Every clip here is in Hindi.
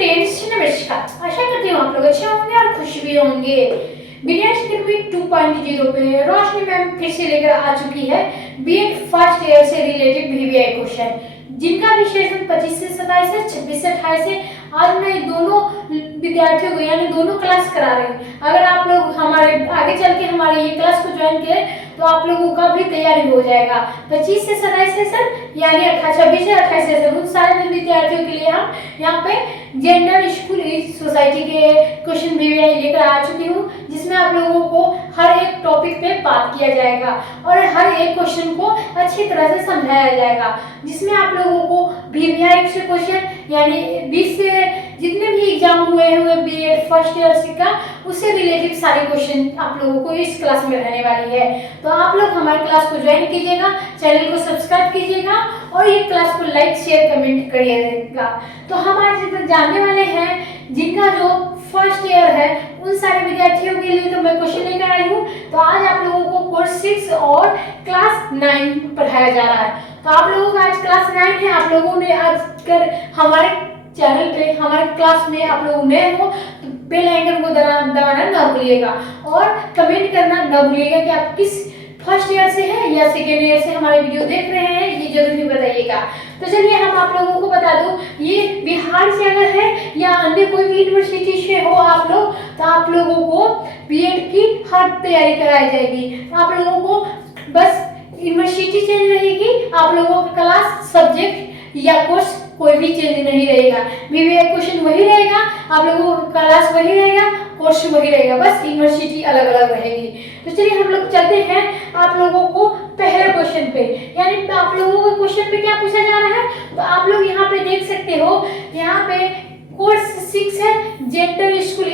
फ्रेंड्स, नमस्कार। आशा करती हूँ आप लोग अच्छे होंगे और खुश भी होंगे। बीएड 2.0 पे रोशनी मैम फिर से लेकर आ चुकी है बीएड फर्स्ट ईयर से रिलेटेड वीवीआई क्वेश्चन, जिनका भी सेशन 25 से 27 है, 26 से 28 है। आज मैं दोनों विद्यार्थियों को यानी दोनों क्लास करा रही हूँ। अगर आप लोग हमारे आगे चल के हमारे ये क्लास को ज्वाइन करें तो आप लोगों का भी तैयारी हो जाएगा। 25 से 27 सेशन यानी 26 से 28 सेशन उन सारे विद्यार्थियों के लिए हम यहाँ पे जेंडर स्कूल सोसाइटी के क्वेश्चन वीवीआई लेकर आ चुकी हूँ, जिसमें आप लोगों को हर एक टॉपिक पे बात किया जाएगा और हर एक क्वेश्चन को अच्छी तरह से समझाया जाएगा, जिसमें आप लोगों को वीवीआई से क्वेश्चन यानी 20 से जितने भी एग्जाम हुए बीएड फर्स्ट ईयर से का उससे रिलेटेड सारे क्वेश्चन आप लोगों को इस क्लास में रहने वाली है। तो आप लोग हमारे क्लास को ज्वाइन कीजिएगा, चैनल को सब्सक्राइब कीजिएगा और ये क्लास को लाइक शेयर कमेंट करिएगा। तो हम आज जानने वाले हैं जिनका जो फर्स्ट ईयर है उन सारे विद्यार्थियों के लिए तो मैं क्वेश्चन लेकर आई हूँ। तो आज आप लोगों को कोर्स 6 और क्लास 9 पढ़ाया जा रहा है। तो आप लोगों का आज क्लास 9 है। आप लोगों ने आज कर हमारे चैनल पे हमारे क्लास में आप लोग नए हो तो बेल आइकन को दबाना ना भूलिएगा और कमेंट करना ना भूलिएगा कि आप किस फर्स्ट ईयर से है या सेकेंड ईयर से हमारे वीडियो देख रहे हैं, ये जरूर बताइएगा। तो चलिए हम आप लोगों को बता दूं, ये बिहार से अगर है या अन्य कोई भी यूनिवर्सिटी से हो आप लोग, तो आप लोगों को बीएड की हर तैयारी कराई जाएगी। आप लोगों को बस यूनिवर्सिटी चेंज रहेगी, आप लोगों का क्लास सब्जेक्ट या कोर्स कोई भी चेंज नहीं रहेगा। वीवीआई क्वेश्चन वही रहेगा, आप लोगों का क्लास वही रहेगा, कोर्स वही रहेगा, बस यूनिवर्सिटी अलग अलग रहेगी। तो चलिए हम लोग चलते हैं आप लोगों को पहले क्वेश्चन पे, यानी आप लोगों को क्वेश्चन पे क्या पूछा जा रहा है। तो आप लोग यहाँ पे देख सकते हो, यहाँ पे कोर्स 6 है, जेंडर स्कूल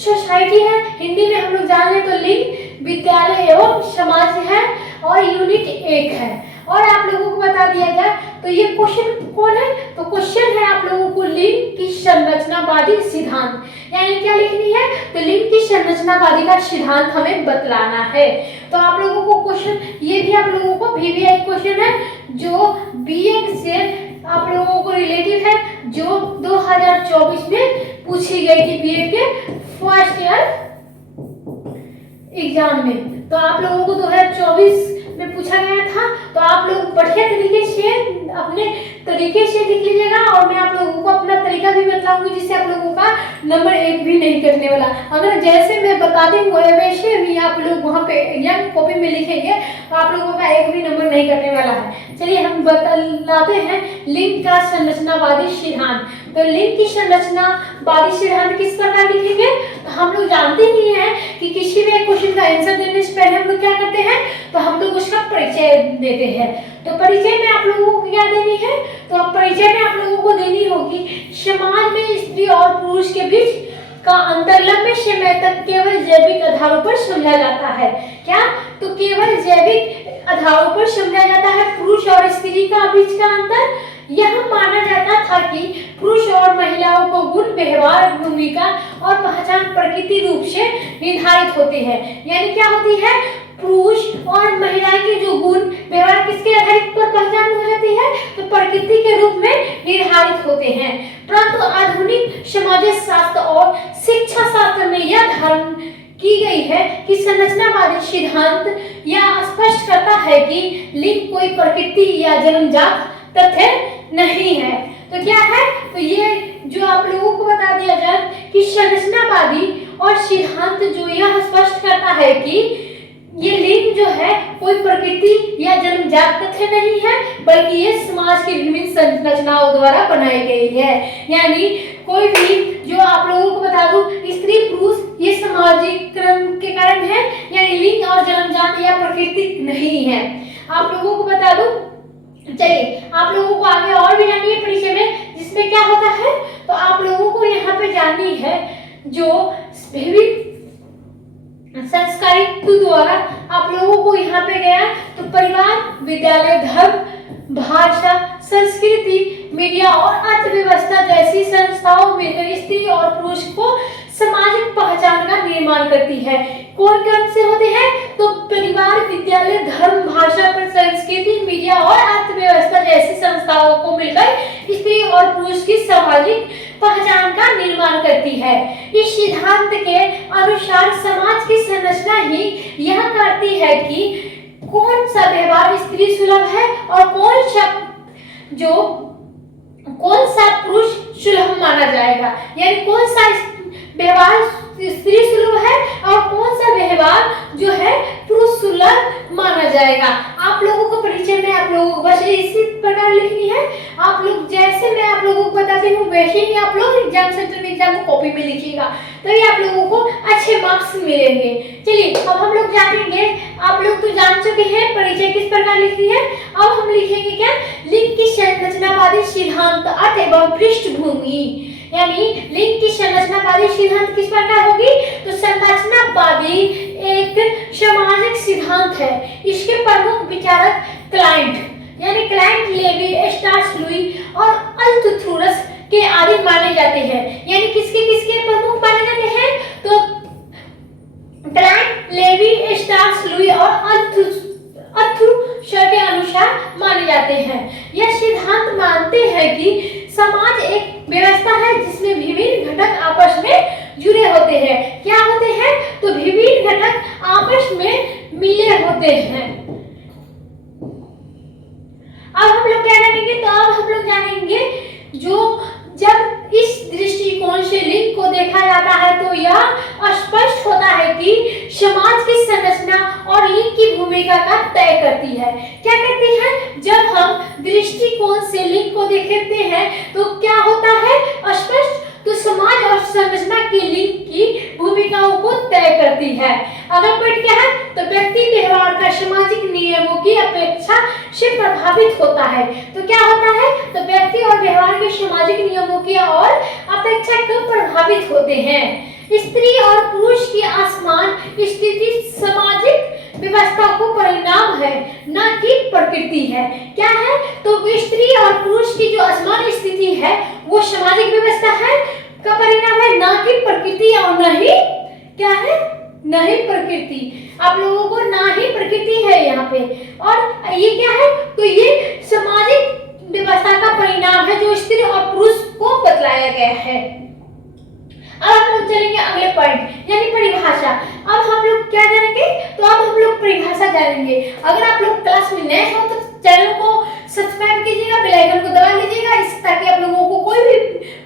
सोसाइटी है, हिंदी में हम लोग जान लें तो लिंग विद्यालय एवं समाज है और यूनिट 1 है। और आप लोगों को बता दिया जाए तो ये क्वेश्चन कौन है, तो क्वेश्चन है आप लोगों को लिंग की संरचनावादी सिद्धांत, यानी क्या लिखनी है, तो लिंग की संरचनावादी का सिद्धांत हमें बतलाना है। तो आप लोगों को क्वेश्चन ये भी आप लोगों को वीवीआई क्वेश्चन है जो बीएड से आप लोगों को रिलेटेड है, जो 2024 में पूछी गई थी बीएड के फर्स्ट ईयर एग्जाम में। तो आप लोगों को 2024 में पूछा गया था। तो आप लोग बढ़िया तरीके से अपने तरीके से लिख लीजिएगा और मैं आप लोगों को अपना तरीका भी बताऊंगी, जिससे आप लोगों का नंबर 1 भी नहीं कटने वाला। अगर जैसे मैं बताती हूँ वैसे भी आप लोग वहाँ पे एग्जाम कॉपी में लिखेंगे तो आप लोगों का 1 भी नंबर नहीं कटने वाला है। चलिए हम बतलाते हैं लिंग का संरचनावादी सिद्धांत। तो लिंग की संरचनावादी सिद्धांत किस प्रकार लिखेंगे, तो हम लोग जानते ही हैं कि किसी भी क्वेश्चन का आंसर देने से पहले हम लोग क्या करते हैं, तो हम लोग उसका परिचय देते हैं। तो परिचय में आप लोगों को क्या देनी है, तो परिचय में आप लोगों को देनी होगी समाज में स्त्री और पुरुष के बीच का अंतर लंबे समय तक केवल जैविक आधारों पर समझा जाता है। क्या, तो केवल जैविक आधारों पर समझा जाता है। पुरुष और स्त्री का बीच का अंतर यह माना जाता था कि पुरुष और महिलाओं को गुण, व्यवहार, भूमिका और पहचान प्रकृति रूप से निर्धारित होते हैं। यानी क्या होती है, पुरुष और महिला के जो गुण व्यवहार किसके आधारित पर पहचान हो जाती है, तो प्रकृति के रूप में निर्धारित होते हैं। परंतु आधुनिक समाज शास्त्र और शिक्षा शास्त्र में यह धारणा की गई है कि संरचनावादी सिद्धांत यह स्पष्ट करता है कि लिंग कोई प्रकृति या जन्मजात तथ्य नहीं है। तो क्या है, तो ये जो आप लोगों को बता दिया जाए कि संरचनावादी और सिद्धांत जो यह स्पष्ट करता है कि ये लिंग जो है कोई प्रकृति या जन्मजात तथ्य नहीं है, बल्कि ये समाज की विभिन्न संरचनाओं द्वारा बनाई गई है। यानी कोई भी जो आप लोगों को बता दूं, स्त्री पुरुष ये सामाजिक क्रम के कारण है, यानी लिंग और जन्मजात या प्रकृति नहीं है। आप लोगों को बता दूं, चलिए आप लोगों को आगे और भी जानिए परिचय में, जिसमें क्या होता है, तो आप लोगों को यहाँ पे जाननी है जो विभिन्न संस्कारित द्वारा आप लोगों को यहाँ पे गया, तो परिवार, विद्यालय, धर्म, भाषा, संस्कृति, मीडिया और अर्थव्यवस्था जैसी संस्थाओं मिलकर स्त्री और पुरुष को सामाजिक पहचान का निर्माण करती है। कौन कौन से होते हैं, तो परिवार, विद्यालय, धर्म, भाषा, संस्कृति, मीडिया और अर्थव्यवस्था जैसी संस्थाओं को मिलकर स्त्री और पुरुष की सामाजिक पहचान का निर्माण करती है। इस सिद्धांत के अनुसार समाज की संरचना ही यह करती है कि कौन सा व्यवहार स्त्री सुलभ है और कौन सा पुरुष सुलभ माना जाएगा, यानी कौन सा व्यवहार स्त्री सुलभ है और कौन सा व्यवहार जो है पुरुष सुलभ माना जाएगा। आप लोगों को परिचय में आप लोगों को बस इसी प्रकार लिखनी है। आप लोग जैसे मैं आप लोगों को बताती हूँ वैसे ही आप लोग एग्जाम सेंटर में एग्जाम को कॉपी में लिखिएगा, तभी आप लोगों को अच्छे मार्क्स मिलेंगे। चलिए अब हम लोग जानेंगे, आप लोग तो जान चुके हैं परिचय किस प्रकार लिखनी है। अब हम लिखेंगे क्या, लिंग की संरचनावादी सिद्धांत अर्थ एवं पृष्ठभूमि, यानी लिंग की संरचनावादी सिद्धांत किस प्रकार होगी, तो संरचनावादी एक सामाजिक सिद्धांत है। इसके प्रमुख विचारक क्लाइंट लेवी स्टार्स लुई और अल्तुथुरस के आदि माने जाते हैं। यानी किसके प्रमुख माने जाते हैं, तो क्लाइंट लेवी स्टार्स लुई और अल्तुथुरस के अनुसार माने जाते हैं। यह सिद्धांत मानते हैं कि समाज एक व्यवस्था है जिसमें विभिन्न घटक आपस में जुड़े होते हैं। क्या होते हैं, तो विभिन्न घटक आपस में मिले होते हैं। अब हम लोग क्या जानेंगे, तो अब हम लोग जानेंगे जब इस दृष्टिकोण से लिंग को देखा जाता है तो यह स्पष्ट होता है कि समाज की संरचना और लिंग की भूमिका का तय करती है। क्या करती है, जब हम दृष्टिकोण से लिंग को देखते हैं तो क्या होता है स्पष्ट, तो समाज और संरचना की लिंग की भूमिकाओं को तय करती है। अगला पॉइंट क्या है, तो व्यक्ति व्यवहार का सामाजिक नियमों की अपेक्षा से प्रभावित होता है। तो क्या होता है, तो व्यक्ति और व्यवहार के सामाजिक नियमों की और अपेक्षा कम प्रभावित होते हैं। स्त्री और पुरुष की असमान स्थिति सामाजिक व्यवस्था को परिणाम है, न कि प्रकृति है। क्या है, तो स्त्री और पुरुष की जो असमान स्थिति है वो सामाजिक व्यवस्था है का परिणाम है, न कि प्रकृति और न ही क्या है, न ही प्रकृति। आप लोगों को ना ही प्रकृति है यहाँ पे, और ये क्या है, तो ये सामाजिक व्यवस्था का परिणाम है जो स्त्री और पुरुष को बतलाया गया है। अब हम लोग चलेंगे अगले पॉइंट यानी परिभाषा। अब हम लोग क्या जानेंगे, तो अब हम लोग परिभाषा जानेंगे। अगर आप लोग क्लास में नए हो तो चैनल को सब्सक्राइब कीजिएगा, बेल आइकन को दबा लीजिएगा, इससे ताकि आप लोगों को कोई भी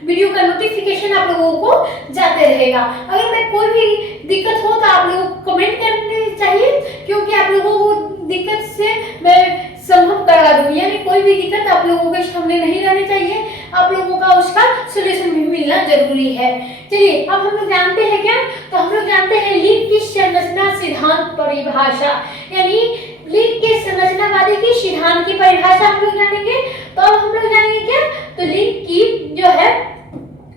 वीडियो का नोटिफिकेशन आप लोगों को जाते रहेगा। अगर मैं कोई भी दिक्कत हो तो आप लोगों को कमेंट करनी चाहिए, क्योंकि आप लोगों को दिक्कत से मैं संभव करवा दूं, यानी कोई भी दिक्कत आप लोगों के सामने नहीं रहनी चाहिए, आप लोगों का उसका सोल्यूशन भी मिलना जरूरी है। चलिए अब हम लोग जानते हैं क्या, तो हम लोग जानते हैं लिंग की संरचना सिद्धांत परिभाषा, यानी लिंग के संरचनावादी की सिद्धांत की परिभाषा हम लोग जानेंगे। तो अब हम लोग जानेंगे क्या, तो लिंग की जो है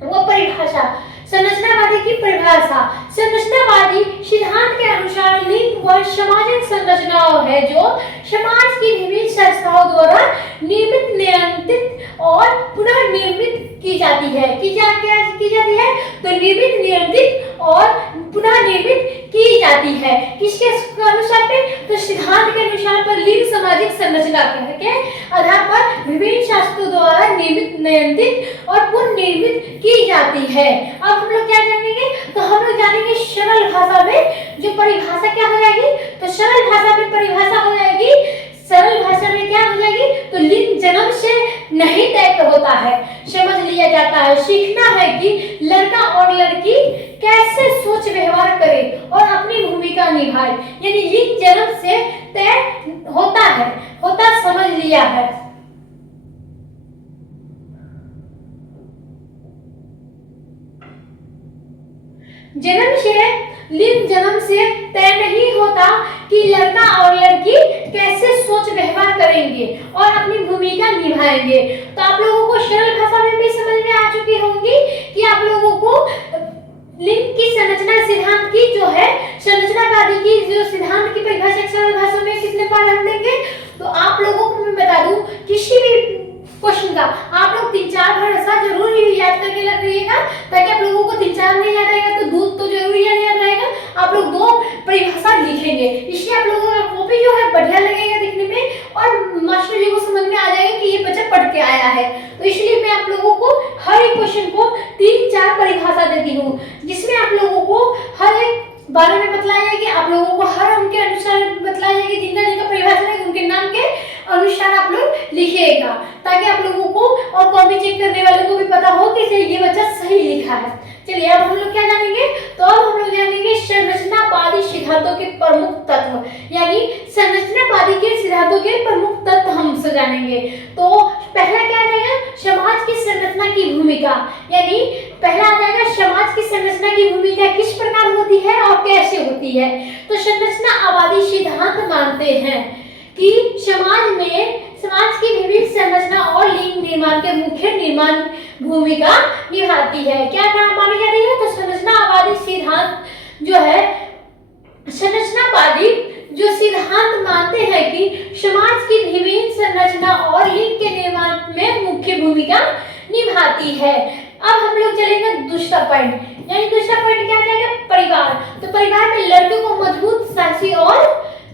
वो परिभाषा, संरचनावादी की परिभाषा। संरचनावादी सिद्धांत के अनुसार लिंग वह सामाजिक संरचनाओं है जो समाज की विभिन्न संस्थाओं द्वारा निर्मित, नियंत्रित और पुनः निर्मित की जाती है। की जाती है तो निर्मित, नियंत्रित और पुनः निर्मित की जाती है। किसके अनुसार पे, तो सिद्धांत के अनुसार पर लिंग सामाजिक संरचना के आधार पर विभिन्न शास्त्रों द्वारा निर्मित, नियंत्रित और पुनर्निर्मित की जाती है। अब हम लोग क्या जानेंगे, तो हम लोग जानेंगे सरल भाषा में जो परिभाषा क्या हो जाएगी, तो सरल भाषा में परिभाषा हो जाएगी, सरल भाषा में क्या हो जाएगी, तो लिंग जन्म से नहीं तय होता है, समझ लिया जाता है। सीखना है कि लड़का और लड़की कैसे सोच व्यवहार करें और अपनी भूमिका निभाए, यानी लिंग जन्म से तय होता समझ लिया है। लिंग जन्म से तय नहीं होता कि लड़का और लड़की कैसे सोच व्यवहार करेंगे और अपनी भूमिका निभाएंगे। तो आप लोगों को सरल भाषा में भी समझ में आ चुकी होंगी कि आप लोगों को लिंग की संरचना सिद्धांत की जो है संरचनावादी की जो सिद्धांत की परिभाषा सरल भाषा में कितने बार हम देंगे, तो आप लोगों को मैं बता दूं किसी भी क्वेश्चन का आप लोग 3-4 बार ऐसा जरूर याद करके लग रहिएगा, ताकि आप लोगों को 3-4 नहीं याद रहेगा तो दूध तो जरूर याद रहेगा। आप लोग 2 परिभाषा लिखेंगे, इसलिए आप लोगों का कॉपी जो है बढ़िया लगेगा दिखने में और मास्टर जी को समझ में आ जाएगा कि ये बच्चा पढ़ के आया है। तो इसलिए मैं आप लोगों को हर एक क्वेश्चन को 3-4 परिभाषा देती हूँ, जिसमें आप लोगों को हर एक बारे में बतलाया जाएगी, आप लोगों को हर उनके अनुसार बतलाया जाएगी, जिनका जिनका परिभाषा है उनके नाम के अनुसार आप लोग लिखिएगा, ताकि आप लोगों को और कॉपी चेक करने वालों को भी पता हो कि ये बच्चा सही लिखा है। चलिए अब हम लोग क्या जानेंगे, तो अब हम लोग जानेंगे संरचनावादी सिद्धांतों के प्रमुख तत्व, यानी संरचनावादी के सिद्धांतों के प्रमुख तत्व हम से जानेंगे। तो पहला क्या आ जाएगा, समाज की संरचना की भूमिका, यानी पहला आ जाएगा समाज की संरचना की भूमिका किस प्रकार होती है और कैसे होती है। तो संरचनावादी सिद्धांत मानते हैं कि समाज की विभिन्न संरचना और लिंग निर्माण के मुख्य निर्माण भूमिका निभाती है। क्या नाम मानी जाती है, तो संरचनावादी सिद्धांत जो है, संरचनावादी जो सिद्धांत मानते हैं कि समाज की विभिन्न संरचना और लिंग के निर्माण में मुख्य भूमिका निभाती है। अब हम लोग चलेंगे दूसरा पॉइंट, यानी दूसरा पॉइंट क्या जाएगा, परिवार। तो परिवार में लड़कियों को मजबूत, साहसी और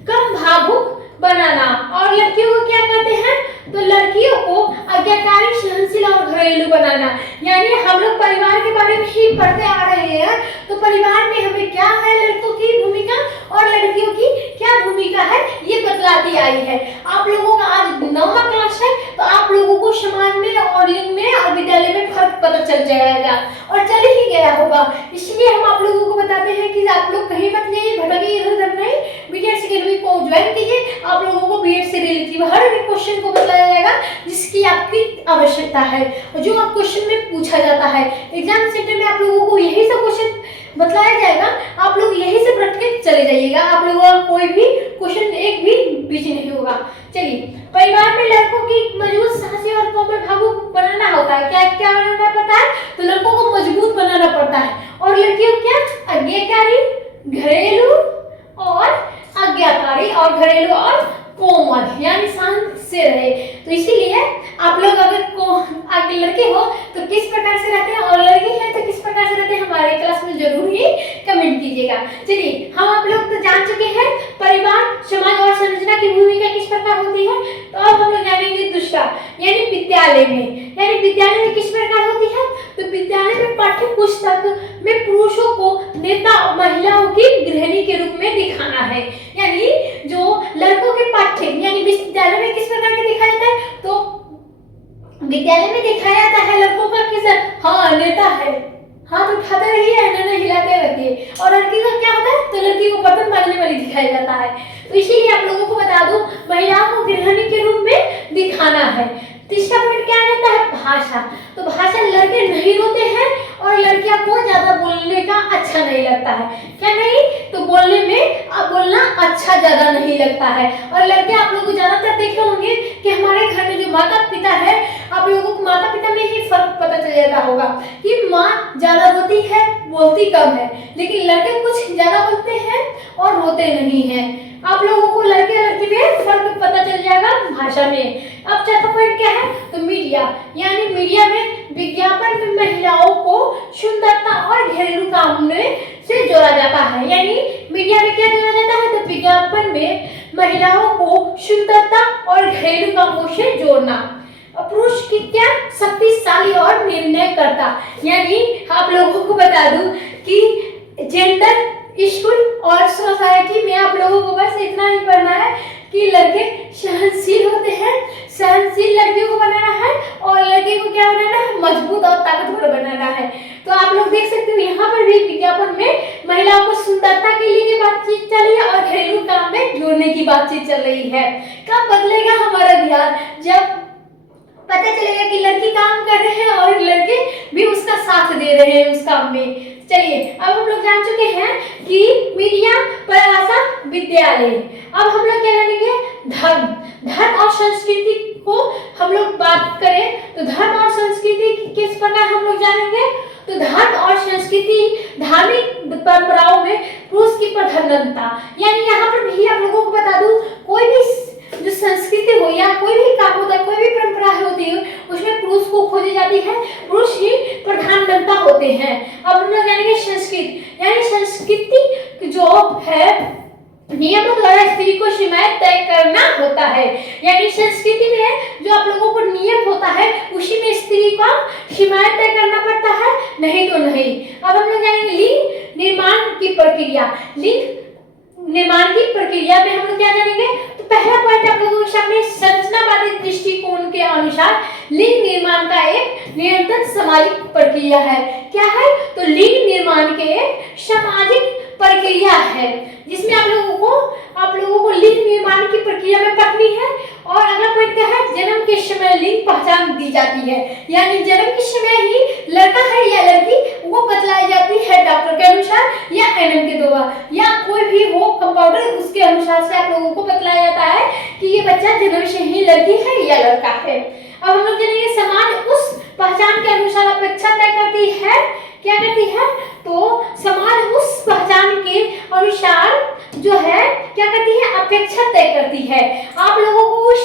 कम भावुक बनाना, और लड़कियों को क्या करते हैं, तो लड़कियों को आज्ञाकारी, सहनशील और घरेलू बनाना। यानी हम लोग परिवार के बारे में ही पढ़ते आ रहे हैं, तो परिवार में हमें क्या है, लड़कों की भूमिका और लड़कियों की क्या भूमिका है, ये बतलाती आई है। आप लोगों का आज 9वां क्लास है, तो आप लोगों को समाज में और लिंग में और विद्यालय में फर्क पता चल जाएगा और चल ही गया होगा। इसलिए हम आप लोगों को बताते हैं कि आप लोग कहीं मत जाइए, भटकिए इधर उधर नहीं, बीटीएस अकेडमी को ज्वाइन कीजिए। आप लोगों को बीएड से रिलेटेड हर एक क्वेश्चन को बताया जाएगा जिसकी आपकी आवश्यकता है और जो आप क्वेश्चन में पूछा जाता है। एग्जाम सेंटर में आप लोगों को यही सब क्वेश्चन बताया जाएगा, आप लोग यही से रट के चले जाइएगा, आप लोगों का कोई भी क्वेश्चन एक भी बीच नहीं होगा। चलिए, परिवार में लड़कों की मजबूत, साहसी और कोमल भावुक बनाना होता है। क्या क्या बनाना पड़ता है, तो लड़कों को मजबूत बनाना पड़ता है, और लड़कियों को क्या, आज्ञाकारी, घरेलू और कोमल, यानी शांत से रहे। तो इसीलिए आप लोग अगर लड़के हो तो किस प्रकार से रहते हैं और लड़की है तो किस प्रकार से रहते हैं, हमारे क्लास में जरूर ही कमेंट कीजिएगा। चलिए, हम आप लोग तो जान चुके हैं परिवार, समाज और संरचना की भूमिका किस प्रकार होती है। तो अब हम लोग जानेंगे दूसरा, यानी विद्यालय में। यानी विद्यालय में किस प्रकार होती है, तो विद्यालय में पाठ्य पुस्तक में पुरुषों को नेता और महिलाओं की गृहिणी के रूप में दिखाना है। यानी जो लड़कों के पाठ्य, यानी विद्यालय में किस प्रकार के दिखाया जाता है, तो विद्यालय में दिखाया जाता है लड़कों का किस, हाँ नेता है, हाथ उठाते रहिए, नहीं हिलाते रहिए, और लड़की का क्या होता है, तो लड़की को बर्तन मांजने वाली दिखाया जाता है। तो इसीलिए आप लोगों को बता दूं, महिलाओं को गृहिणी के रूप में दिखाना है। तीसरा पॉइंट क्या आ जाता है, भाषा। तो भाषा, लड़के नहीं रोते हैं और लड़कियां को ज्यादा बोलने का अच्छा नहीं लगता है। क्या नहीं, तो बोलने में बोलना अच्छा ज्यादा नहीं लगता है। और लड़के आप लोग ज्यादातर देखे होंगे कि हमारे घर में जो माता पिता है, आप लोगों को माता पिता में ही फर्क पता चल जाता होगा कि माँ ज्यादा रोती है, बोलती कम है, लेकिन लड़के कुछ ज्यादा बोलते हैं और रोते नहीं है। आप लोगों को लड़के लड़की में फर्क पता चल जाएगा भाषा में। अब चौथा पॉइंट क्या है, तो मीडिया। यानी मीडिया में विज्ञापन में महिलाओं को सुंदरता और घरेलू काम में से जोड़ा जाता है। यानी मीडिया में क्या जोड़ा जाता है, तो विज्ञापन में महिलाओं को सुंदरता और घरेलू कामों से जोड़ना। पुरुष की क्या, शक्तिशाली और निर्णय करता। यानी आप लोगों को बता दूं कि जेंडर, स्कूल और सोसाइटी में आप लोगों को बस इतना ही पढ़ना है कि लड़के सहनशील होते हैं, सहनशील लड़कियों को बनाना है और लड़के को क्या बनाना है, मजबूत और ताकतवर बनाना है। तो आप लोग देख सकते हो यहाँ पर भी विज्ञापन में महिलाओं को सुंदरता के लिए बातचीत चल रही है और घरेलू काम में जोड़ने की बातचीत चल रही है। कब बदलेगा हमारा बिहार, जब पता चलेगा कि लड़की काम कर रहे हैं और लड़के भी उसका साथ दे रहे हैं उस काम में। चलिए, अब हम लोग जान चुके हैं कि मीडिया, परिभाषा, विद्यालय। अब हम लोग क्या जानेंगे, धर्म और संस्कृति को हम लोग बात करें तो धर्म और संस्कृति किस प्रकार हम लोग जानेंगे, तो धर्म और संस्कृति, धार्मिक परंपराओं में पुरुष की प्रधानता। यानी यहाँ पर भी आप लोगों को बता दूं, कोई भी जो संस्कृति हो या कोई भी काम होता है, कोई भी परंपरा होती है, उसमें पुरुष को खोजी जाती है, पुरुष ही प्रधानता होते हैं। अब हम लोग जानेंगे संस्कृति। यानी संस्कृति जो है, नियमों द्वारा स्त्री को सीमाएं तय करना होता है। यानी संस्कृति में जो आप लोगों को नियम होता है उसी में स्त्री का सीमाएं तय करना पड़ता है, नहीं तो नहीं। अब हम लोग जानेंगे लिंग निर्माण की प्रक्रिया। लिंग निर्माण की प्रक्रिया में हम लोग क्या जानेंगे, तो पहला पॉइंट आप लोगों के सामने संरचनावादी दृष्टिकोण के अनुसार लिंग निर्माण का एक निरंतर सामाजिक प्रक्रिया है। क्या है, तो लिंग निर्माण के एक सामाजिक प्रक्रिया है जिसमें आप लोगों को लिंग निर्माण की प्रक्रिया में पढ़नी है। और अगला पॉइंट क्या है, जन्म के समय लिंग पहचान दी जाती है। यानी जन्म के समय ही लड़का है या लड़की वो बतलाई जाती है डॉक्टर के अनुसार या एनएम के द्वारा या कोई भी हो कंपाउंडर, उसके अनुसार से आप लोगों को बतलाया जाता है कि ये बच्चा जन्म से ही लड़की है या लड़का है। अब हम लोग जानेंगे समाज उस पहचान के अनुसार अपेक्षा तय करती है। क्या करती है, तो समाज उस पहचान के अनुसार जो है क्या करती है, अपेक्षा तय करती है। आप लोगों को उस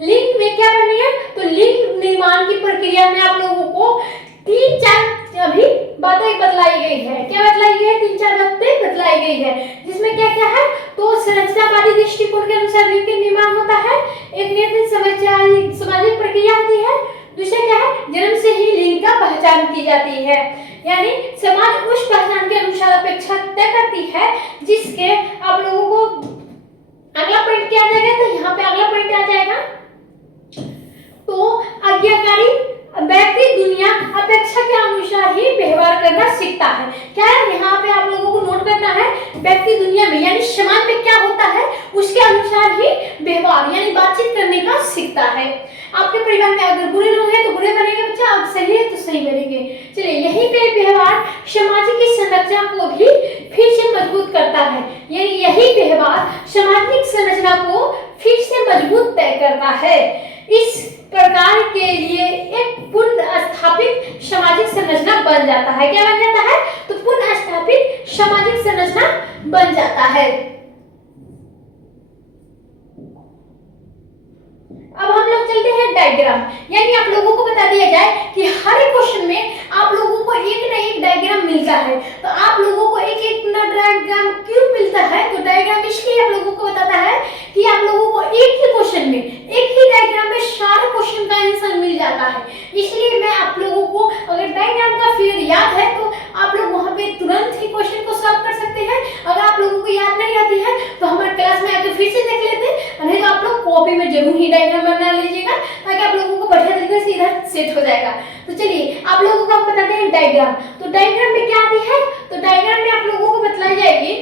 लिंग में क्या करनी है, तो लिंग निर्माण की प्रक्रिया में आप लोगों को 3-4 अभी बातें बतलाई गई है। क्या बतलाई गई है, 3-4 बातें बतलाई गई है जिसमें क्या क्या है, तो संरचनावादी दृष्टिकोण के अनुसार लिंग के निर्माण होता है, एक निर्दिष्ट सामाजिक प्रक्रिया होती है, दूसरा क्या है, जन्म से ही लिंग का पहचान की जाती है। यानी समाज उस पहचान के अनुसार अपेक्षा तय करती है जिसके आप लोगों को अगला पॉइंट क्या आ जाएगा, तो यहाँ पे अगला पॉइंट आ जाएगा, तो आज्ञाकारी व्यक्ति दुनिया अपेक्षा के अनुसार ही व्यवहार करना सीखता है। क्या है, यहाँ पे आप लोगों को नोट करना है, व्यक्ति दुनिया में यानी समाज में क्या होता है उसके अनुसार ही व्यवहार यानी बातचीत करने का सीखता है। आपके परिवार में अगर बुरे लोग हैं तो बुरे बनेंगे बच्चा, अगर सही है तो सही बनेंगे। चलिए, यही पे व्यवहार सामाजिक संरचना को भी फिर से मजबूत करता है। यानी यही व्यवहार सामाजिक संरचना को फिर से मजबूत तय करता है। इस प्रकार के लिए एक पुनः स्थापित सामाजिक संरचना बन जाता है। क्या बन जाता है, तो पुनः स्थापित सामाजिक संरचना बन जाता है। अब हम लोग चलते हैं डायग्राम। यानी आप लोगों को बता दिया जाए कि हर एक क्वेश्चन में आप लोगों को एक ना एक डायग्राम मिलता है, तो आप लोगों को एक एक ना डायग्राम क्यों मिलता है, तो डायग्राम इसलिए आप लोगों को बताता है कि आप लोगों को एक ही क्वेश्चन में एक ही डायग्राम में सारे क्वेश्चन का आंसर मिल जाता है। इसलिए मैं आप लोगों को, अगर डायग्राम का फिगर याद है तो आप लोग वहां पे तुरंत ही क्वेश्चन को सॉल्व कर सकते हैं। अगर आप लोगों को याद नहीं आती है तो हमारे क्लास में आकर फिर से देख लेते, नहीं तो आप लोग कॉपी में जरूर ही डायग्राम बना लीजिएगा ताकि आप लोगों को बढ़िया तरीके से इधर सेट हो जाएगा। तो चलिए, आप लोगों को हम बताते हैं डायग्राम। तो डायग्राम में क्या आती है, तो डायग्राम में आप लोगों को बतलाई जाएगी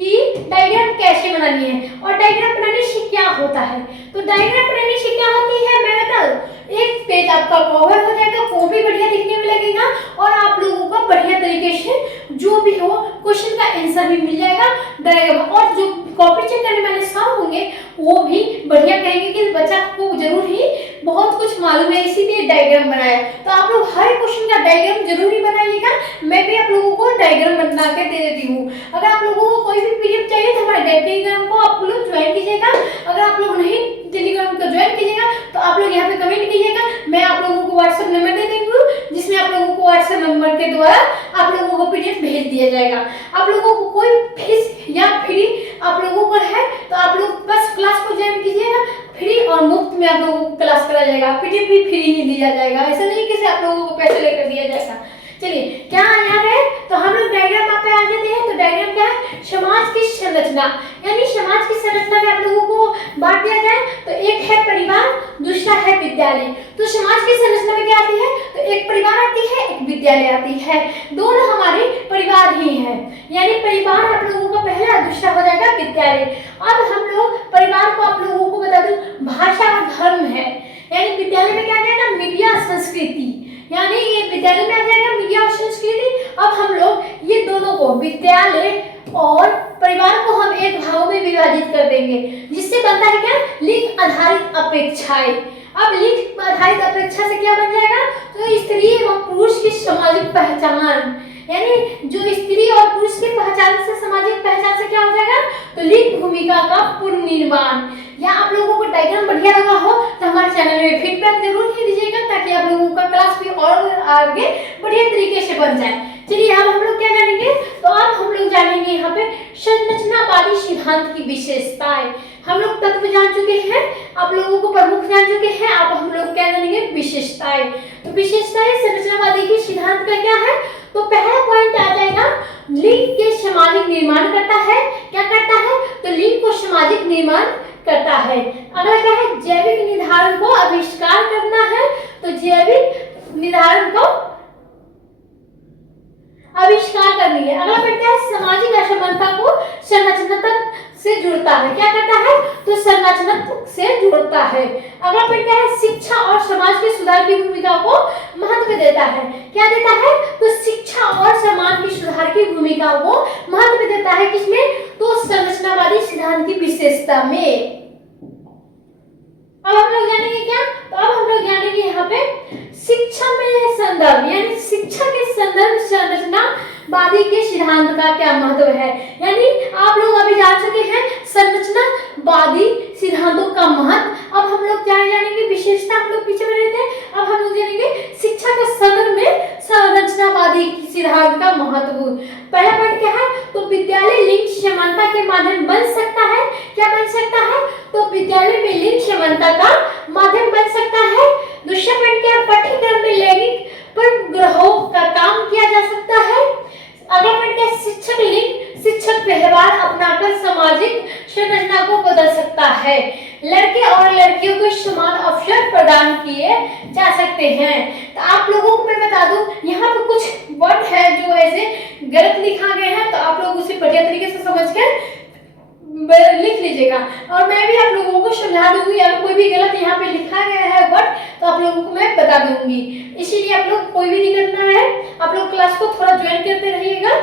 कि डायग्राम कैसे बनानी है और डायग्राम बनाने से क्या होता है। तो डायग्राम बनाने से क्या होती है, मैं बताऊं, एक पेज आपका कवर हो जाएगा, वो भी बढ़िया दिखने में लगेगा और आप लोगों को बढ़िया तरीके से जो भी हो क्वेश्चन का आंसर भी मिल जाएगा डायग्राम। और जो कॉपी चेक करने वाले सर होंगे वो भी बढ़िया कहेंगे कि बच्चा को जरूर ही बहुत कुछ मालूम है इसीलिए डायग्राम बनाया। तो आप लोग हर क्वेश्चन का डायग्राम जरूर ही बनाइएगा। मैं भी आप लोगों को डायग्राम बना के दे देती हूँ। अगर आप लोगों को कोई भी पीडीएफ चाहिए तो हमारे टेलीग्राम को आप लोग ज्वाइन कीजिएगा। अगर आप लोग नहीं टेलीग्राम को ज्वाइन कीजिएगा तो आप लोग यहाँ पे कमेंट कीजिएगा, मैं आप लोगों को व्हाट्सएप नंबर दे देंगी जिसमें आप लोगों को व्हाट्सएप नंबर के द्वारा आप लोगों को पीडीएफ भेज दिया जाएगा। आप लोगों को कोई फीस या फ्री आप लोगों को है तो आप लोग बस क्लास को ज्वाइन कीजिएगा, फ्री और मुफ्त में आप लोगों को क्लास करा जाएगा, पीडीएफ भी फ्री ही दिया जाएगा, ऐसा नहीं कि आप लोगों को पैसे लेकर दिया जाएगा। चलिए, क्या यहाँ पे तो हम लोग डायग्राम पे आ जाते हैं। तो डायग्राम क्या है, समाज की संरचना। यानी समाज की संरचना में आप लोगों को बांट दिया जाए तो एक है परिवार, दूसरा है विद्यालय। तो समाज की संरचना में क्या आती है, तो एक परिवार आती है, एक विद्यालय आती है, दोनों हमारे परिवार ही है। यानी परिवार आप लोगों का पहला, दूसरा हो जाएगा विद्यालय। अब हम लोग परिवार को आप लोगों को बता दूं भाषा और धर्म है। यानी विद्यालय में क्या आ जाएगा, मीडिया संस्कृति। यानी ये विद्यालय में आ जाएगा मीडिया और संस्कृति। अब हम लोग ये दोनों को, विद्यालय और परिवार को, हम एक भागों में विभाजित कर देंगे जिससे बनता है क्या, लिंग आधारित अपेक्षाएं। अब लिंग आधारित अपेक्षा से क्या बन जाएगा, तो स्त्री एवं पुरुष की सामाजिक पहचान। यानी जो स्त्री और पुरुष की पहचान से, सामाजिक पहचान से क्या हो जाएगा, तो लिंग भूमिका का पुनर्निर्माण। या आप लोगों को डायग्राम बढ़िया लगा हो तो हमारे चैनल में फीडबैक जरूर ही दीजिएगा, ताकि आप लोगों का क्लास भी और आगे बढ़िया तरीके से बन जाए। चलिए अब हम लोग क्या जानेंगे, तो अब हम लोग जानेंगे यहाँ पे संरचनावादी सिद्धांत की विशेषताएं। हम लोग तत्व जान चुके हैं, आप लोगों को प्रमुख जान चुके हैं, अब हम लोग क्या जानेंगे, विशेषताएं। तो विशेषताएं संरचनावादी के सिद्धांत का क्या है, तो पहला पॉइंट आ जाएगा, लिंग के सामाजिक निर्माण करता है। क्या करता है, तो लिंग को सामाजिक निर्माण करता है। अगला क्या है, जैविक निर्धारण को आविष्कार करना है, तो जैविक निर्धारण को आविष्कार करनी है। अगला पॉइंट क्या है, सामाजिक असमानता को संरचनात्मक से जुड़ता है। क्या करता है, तो संरचनात्मक से जुड़ता है। अगला पॉइंट क्या है, शिक्षा और समाज के सुधार की भूमिका को महत्व देता है। क्या देता है, तो शिक्षा और समाज की सुधार की भूमिका को महत्व देता है। किसमें, तो संरचनावादी सिद्धांत की विशेषता में। अब हम लोग जानेंगे क्या, तो अब हम लोग जानेंगे यहाँ पे शिक्षा में संदर्भ, यानी शिक्षा के संदर्भ संरचनावादी के सिद्धांत का क्या महत्व है। यानी आप लोग अभी जान चुके हैं संरचनावादी सिद्धांतों का महत्व। अब हम लोग क्या जानेंगे, विशेषता हम लोग पीछे में रहे थे, अब हम लोग जानेंगे शिक्षा के संदर्भ में संरचनावादी सिद्धांत का महत्व। पहला पॉइंट क्या है, तो विद्यालय लिंग समानता के माध्यम बन सकता है। क्या बन सकता है, तो विद्यालय में लिंग समानता का माध्यम बन सकता है। दूसरा पॉइंट क्या है, पाठ्यक्रम में लैंगिक परिग्रहों का काम किया जा सकता है। अगला पॉइंट क्या है, शिक्षक व्यवहार अपनाकर सामाजिक संरचना को बदल सकता है। लड़के और लड़कियों को समान अवसर प्रदान किए जा सकते हैं। तो आप लोगों को मैं बता दूं, यहाँ पे कुछ वर्ड है जो ऐसे गलत लिखा गया है, तो आप लोग उसे बढ़िया तरीके से समझ कर लिख लीजिएगा, और मैं भी आप लोगों को समझा दूंगी। अगर कोई भी गलत यहाँ पे लिखा गया है वर्ड, तो आप लोगों को मैं बता दूंगी। इसीलिए आप लोग कोई भी दिक्कत ना है, आप लोग क्लास को थोड़ा ज्वाइन करते रहिएगा।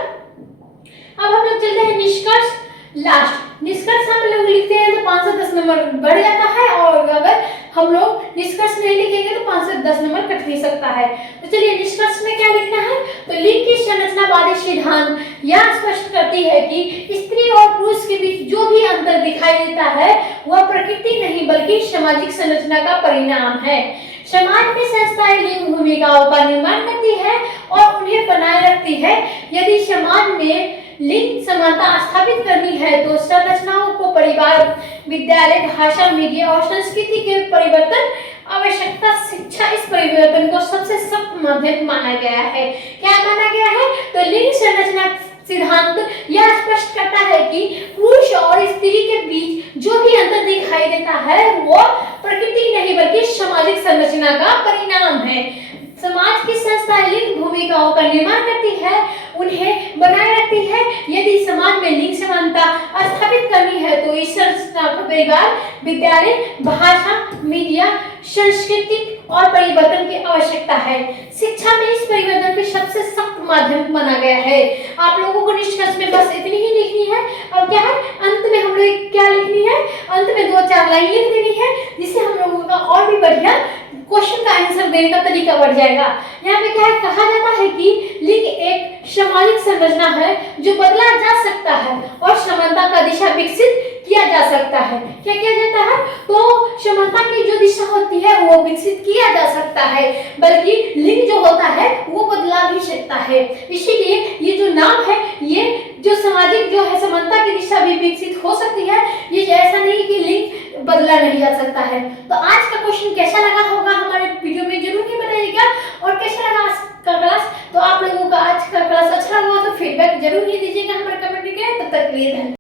अब हम लोग चलते हैं निष्कर्ष। लास्ट निष्कर्ष हम लोग लिखते हैं तो 5 से 10 नंबर बढ़ जाता है, और अगर हम लोग निष्कर्ष नहीं लिखेंगे तो 5 से 10 नंबर कट भी सकता है। तो चलिए निष्कर्ष में क्या लिखना है, तो लिंग की संरचनावादी सिद्धांत यह स्पष्ट करती है कि स्त्री और पुरुष के बीच जो भी अंतर दिखाई देता है वह प्रकृति नहीं बल्कि सामाजिक संरचना का परिणाम है। समाज में संस्थाएं लिंग भूमिकाओं का निर्माण करती है और उन्हें बनाए रखती है। यदि समाज में लिंग समानता स्थापित करनी है तो संरचनाओं को परिवार, विद्यालय, भाषा, मीडिया और संस्कृति के परिवर्तन आवश्यकता। शिक्षा इस परिवर्तन को सबसे सख्त माध्यम माना गया है। क्या माना गया है, तो लिंग संरचना सिद्धांत यह स्पष्ट करता है कि पुरुष और स्त्री के बीच जो भी अंतर दिखाई देता है वो प्रकृति नहीं बल्कि सामाजिक संरचना का परिणाम है। समाज की संस्थाएं लिंग भूमिकाओं का निर्माण करती है, उन्हें बनाए रखती है। यदि समाज में लिंग समानता स्थापित करनी है तो इस संरचना को परिवार, विद्यालय, भाषा, मीडिया, संस्कृति और परिवर्तन की आवश्यकता है। शिक्षा में इस परिवर्तन के सबसे सख्त माध्यम माना गया है। आप लोगों को निष्कर्ष में बस इतनी ही लिखनी है, और क्या है अंत में हम लोग क्या लिखनी है, अंत में 2-4 लाइन लिख देनी है, जिससे हम लोगों का और भी बढ़िया क्वेश्चन का आंसर देने का तरीका बढ़ जाएगा। यहाँ पे क्या है, कहा जाता है कि लिंग एक सामाजिक संरचना है जो बदला जा सकता है और समानता का दिशा विकसित किया जा सकता है। क्या किया जाता है, तो समानता की जो दिशा होती है वो विकसित किया जा सकता है, बल्कि लिंग जो होता है वो बदला भी सकता है। इसीलिए ये जो नाम है, ये जो सामाजिक जो है समानता की दिशा भी विकसित हो सकती है, ये ऐसा नहीं कि लिंग बदला नहीं जा सकता है। तो आज का क्वेश्चन कैसा लगा होगा हमारे वीडियो में जरूर ही बताइएगा, और कैसा लगा आज का क्लास। तो आप लोगों का आज का क्लास अच्छा लगा तो फीडबैक जरूर ही दीजिएगा हमारे कमेंट में। तब तक के लिए धन्यवाद।